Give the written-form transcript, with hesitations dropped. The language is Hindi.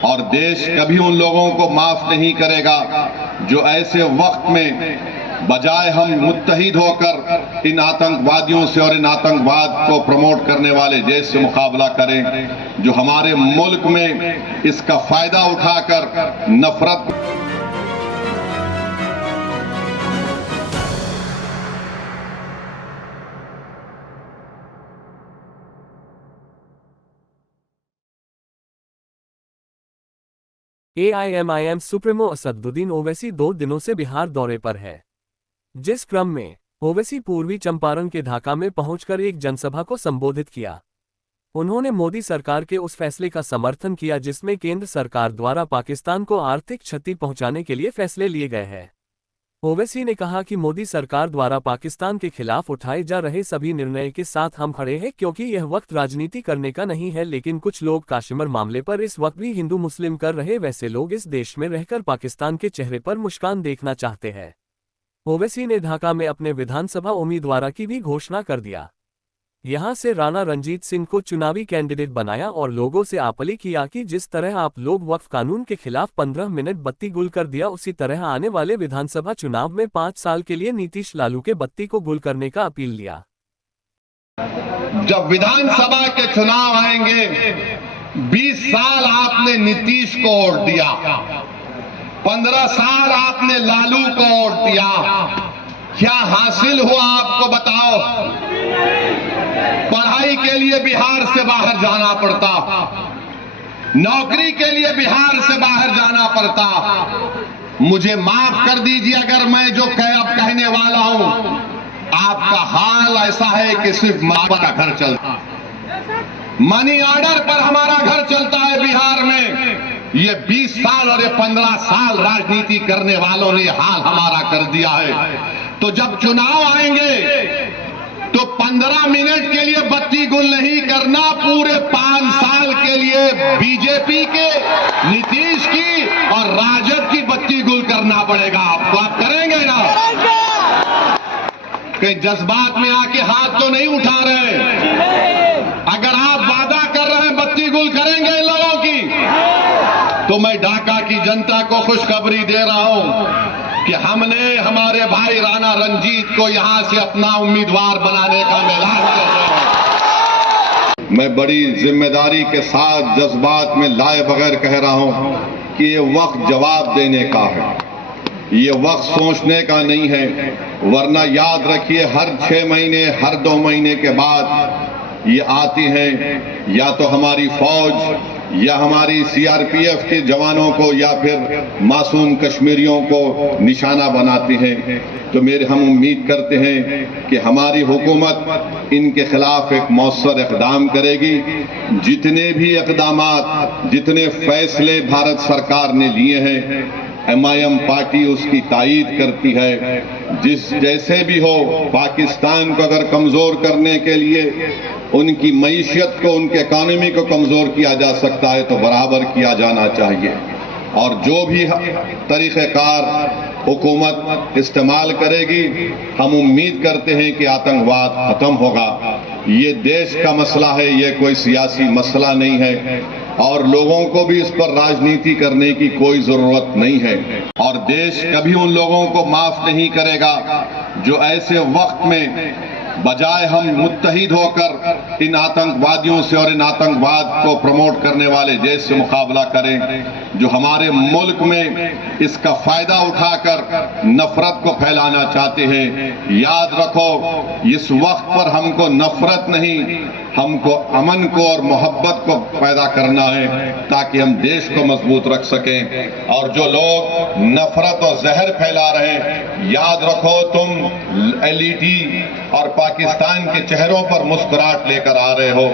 और देश कभी उन लोगों को माफ नहीं करेगा जो ऐसे वक्त में बजाय हम मुत्तहिद होकर इन आतंकवादियों से और इन आतंकवाद को प्रमोट करने वाले देश से मुकाबला करें, जो हमारे मुल्क में इसका फायदा उठाकर नफरत AIMIM सुप्रीमो असदुद्दीन ओवैसी 2 दिनों से बिहार दौरे पर है, जिस क्रम में ओवैसी पूर्वी चंपारण के ढाका में पहुंचकर एक जनसभा को संबोधित किया। उन्होंने मोदी सरकार के उस फैसले का समर्थन किया जिसमें केंद्र सरकार द्वारा पाकिस्तान को आर्थिक क्षति पहुंचाने के लिए फैसले लिए गए हैं। ओवैसी ने कहा कि मोदी सरकार द्वारा पाकिस्तान के खिलाफ उठाए जा रहे सभी निर्णय के साथ हम खड़े हैं, क्योंकि यह वक्त राजनीति करने का नहीं है, लेकिन कुछ लोग कश्मीर मामले पर इस वक्त भी हिंदू मुस्लिम कर रहे वैसे लोग इस देश में रहकर पाकिस्तान के चेहरे पर मुस्कान देखना चाहते हैं। ओवैसी ने ढाका में अपने विधानसभा उम्मीदवार की भी घोषणा कर दिया। यहां से राणा रणजीत सिंह को चुनावी कैंडिडेट बनाया और लोगों से अपील किया कि जिस तरह आप लोग वक्फ कानून के खिलाफ 15 मिनट बत्ती गुल कर दिया, उसी तरह आने वाले विधानसभा चुनाव में 5 साल के लिए नीतीश लालू के बत्ती को गुल करने का अपील लिया। जब विधानसभा के चुनाव आएंगे, 20 साल आपने नीतीश को वोट दिया, 15 साल आपने लालू को वोट दिया, क्या हासिल हुआ आपको बताओ? पढ़ाई के लिए बिहार से बाहर जाना पड़ता, नौकरी के लिए बिहार से बाहर जाना पड़ता। मुझे माफ कर दीजिए अगर मैं जो अब कहने वाला हूं, आपका हाल ऐसा है कि सिर्फ मां का घर चलता, मनी ऑर्डर पर हमारा घर चलता है बिहार में। ये 20 साल और ये 15 साल राजनीति करने वालों ने हाल हमारा कर दिया है। तो जब चुनाव आएंगे तो 15 मिनट के लिए बत्ती गुल नहीं करना, पूरे 5 साल के लिए बीजेपी के, नीतीश की और राजद की बत्ती गुल करना पड़ेगा आपको। आप करेंगे ना? कहीं जज्बात में आके हाथ तो नहीं उठा रहे? अगर आप वादा कर रहे हैं बत्ती गुल करेंगे इन लोगों की, तो मैं ढाका की जनता को खुशखबरी दे रहा हूं कि हमने हमारे भाई राणा रंजीत को यहां से अपना उम्मीदवार बनाने का ऐलान किया। मैं बड़ी जिम्मेदारी के साथ जज्बात में लाए बगैर कह रहा हूं कि ये वक्त जवाब देने का है, ये वक्त सोचने का नहीं है। वरना याद रखिए, हर 6 महीने, हर 2 महीने के बाद ये आती हैं, या तो हमारी फौज या हमारी सीआरपीएफ के जवानों को या फिर मासूम कश्मीरियों को निशाना बनाती हैं। तो हम उम्मीद करते हैं कि हमारी हुकूमत इनके खिलाफ एक मौसर इक़दाम करेगी। जितने भी इक़दामात, जितने फैसले भारत सरकार ने लिए हैं, MIM पार्टी उसकी तायीद करती है। जैसे भी हो, पाकिस्तान को अगर कमजोर करने के लिए उनकी मईशत को, उनके इकॉनमी को कमजोर किया जा सकता है तो बराबर किया जाना चाहिए। और जो भी तरीक़ेकार हुकूमत इस्तेमाल करेगी, हम उम्मीद करते हैं कि आतंकवाद खत्म होगा। ये देश का मसला है, ये कोई सियासी मसला नहीं है, और लोगों को भी इस पर राजनीति करने की कोई जरूरत नहीं है। और देश कभी उन लोगों को माफ नहीं करेगा जो ऐसे वक्त में बजाय हम मुत्तहिद होकर इन आतंकवादियों से और इन आतंकवाद को प्रमोट करने वाले देश से मुकाबला करें, जो हमारे मुल्क में इसका फायदा उठाकर नफरत को फैलाना चाहते हैं। याद रखो, इस वक्त पर हमको नफरत नहीं, हमको अमन को और मोहब्बत को पैदा करना है, ताकि हम देश को मजबूत रख सकें। और जो लोग नफरत और जहर फैला रहे हैं, याद रखो, तुम LED और पाकिस्तान के चेहरों पर मुस्कुराहट लेकर आ रहे हो।